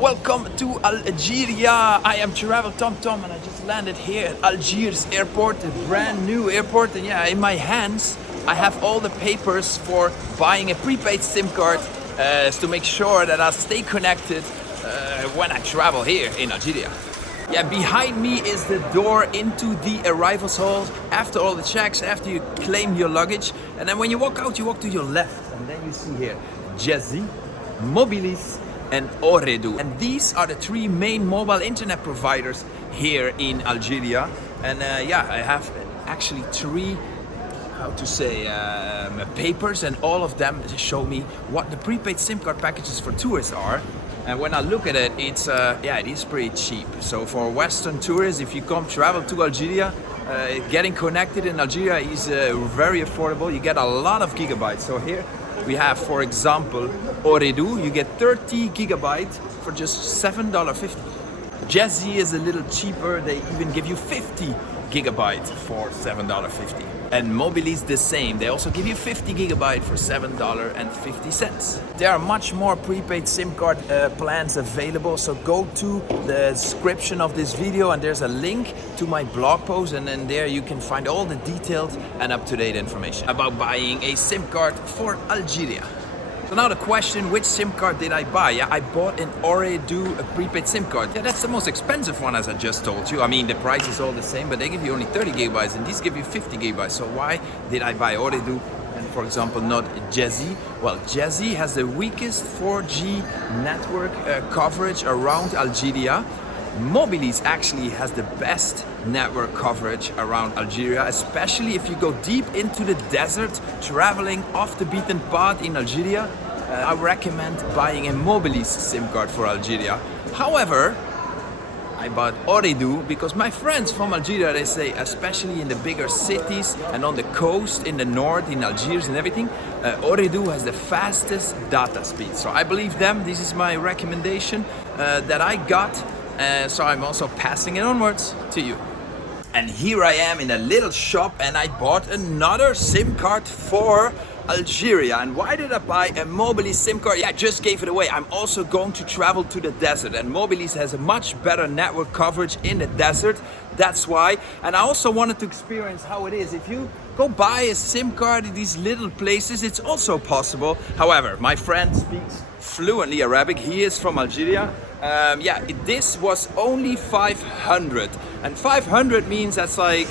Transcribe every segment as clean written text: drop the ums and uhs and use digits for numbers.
Welcome to Algeria. I am Travel Tom Tom and I just landed here at Algiers airport, a brand new airport. And yeah, in my hands I have all the papers for buying a prepaid SIM card to make sure that I stay connected when I travel here in Algeria. Yeah, behind me is the door into the arrivals hall. After all the checks, after you claim your luggage, and then when you walk out, you walk to your left, and then you see here Jazzy, Mobilis, and Ooredoo. And these are the three main mobile internet providers here in Algeria. And yeah, I have actually three, papers, and all of them show me what the prepaid SIM card packages for tourists are. And when I look at it, it's yeah, it is pretty cheap. So for Western tourists, if you come travel to Algeria, getting connected in Algeria is very affordable. You get a lot of gigabytes. So here we have, for example, Ooredoo. You get 30 gigabytes for just $7.50. Jazzy is a little cheaper. They even give you 50 gigabytes for $7.50. And Mobilis the same. They also give you 50 gigabytes for $7.50. There are much more prepaid SIM card plans available. So go to the description of this video and there's a link to my blog post, and then there you can find all the detailed and up-to-date information about buying a SIM card for Algeria. So now the question, which SIM card did I buy? Yeah, I bought an Ooredoo prepaid SIM card. Yeah, that's the most expensive one, as I just told you. I mean, the price is all the same, but they give you only 30 gigabytes and these give you 50 gigabytes. So why did I buy Ooredoo and, for example, not Jazzy? Well, Jazzy has the weakest 4G network coverage around Algeria. Mobilis actually has the best network coverage around Algeria, especially if you go deep into the desert, traveling off the beaten path in Algeria. I recommend buying a Mobilis SIM card for Algeria. However, I bought Ooredoo because my friends from Algeria, they say, especially in the bigger cities and on the coast in the north, in Algiers and everything, Ooredoo has the fastest data speed. So I believe them. This is my recommendation that I got. So I'm also passing it onwards to you. And here I am in a little shop and I bought another SIM card for Algeria. And why did I buy a Mobilis SIM card? Yeah, I just gave it away. I'm also going to travel to the desert, and Mobilis has a much better network coverage in the desert. That's why. And I also wanted to experience how it is. If you go buy a SIM card in these little places, it's also possible. However, my friend speaks fluently Arabic. He is from Algeria. Yeah, this was only 500, and 500 means that's like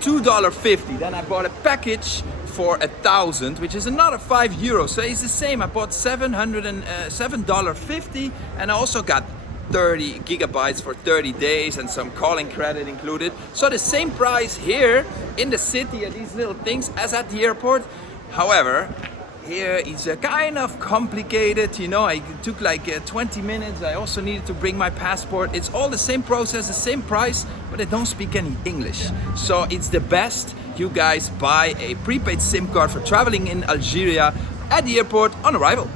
$2.50. Then I bought a package for 1,000, which is another €5. So it's the same. I bought $7.50, and I also got 30 gigabytes for 30 days and some calling credit included. So the same price here in the city at these little things as at the airport. However, here is kind of complicated, you know. It took like 20 minutes. I also needed to bring my passport. It's all the same process, the same price, but I don't speak any English. So it's the best you guys buy a prepaid SIM card for traveling in Algeria at the airport on arrival.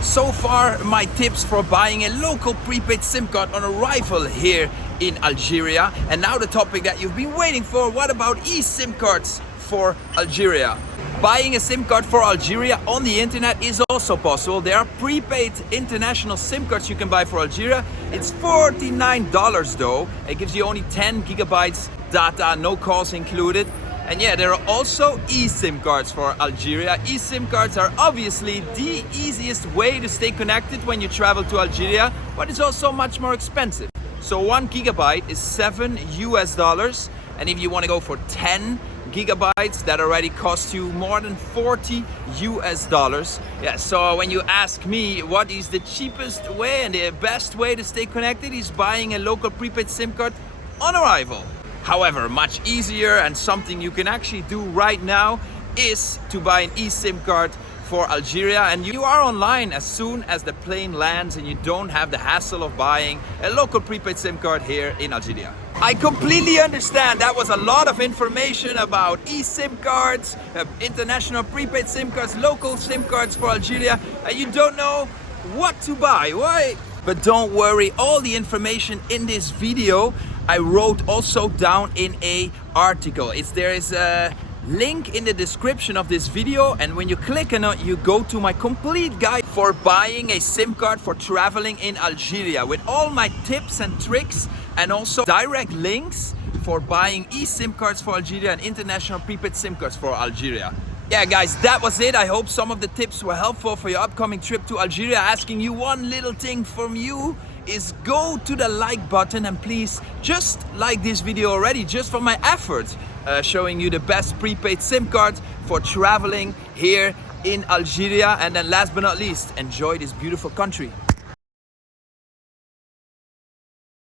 So far, my tips for buying a local prepaid SIM card on arrival here in Algeria. And now the topic that you've been waiting for, what about eSIM cards for Algeria? Buying a SIM card for Algeria on the internet is also possible. There are prepaid international SIM cards you can buy for Algeria. It's $49 though. It gives you only 10 gigabytes data, no calls included. And yeah, there are also eSIM cards for Algeria. eSIM cards are obviously the easiest way to stay connected when you travel to Algeria, but it's also much more expensive. So 1 gigabyte is $7. And if you want to go for 10 gigabytes, that already costs you more than $40. Yeah, so when you ask me what is the cheapest way and the best way to stay connected, is buying a local prepaid SIM card on arrival. However, much easier and something you can actually do right now is to buy an eSIM card for Algeria, and you are online as soon as the plane lands and you don't have the hassle of buying a local prepaid SIM card here in Algeria. I completely understand that was a lot of information about eSIM cards, international prepaid SIM cards, local SIM cards for Algeria, and you don't know what to buy. Why? But don't worry, all the information in this video I wrote also down in a article. There is link in the description of this video, and when you click on it, you go to my complete guide for buying a SIM card for traveling in Algeria with all my tips and tricks, and also direct links for buying eSIM cards for Algeria and international prepaid SIM cards for Algeria. Yeah guys, that was it. I hope some of the tips were helpful for your upcoming trip to Algeria. Asking you one little thing from you is go to the like button and please just like this video already, just for my effort showing you the best prepaid SIM card for traveling here in Algeria. And then last but not least, enjoy this beautiful country.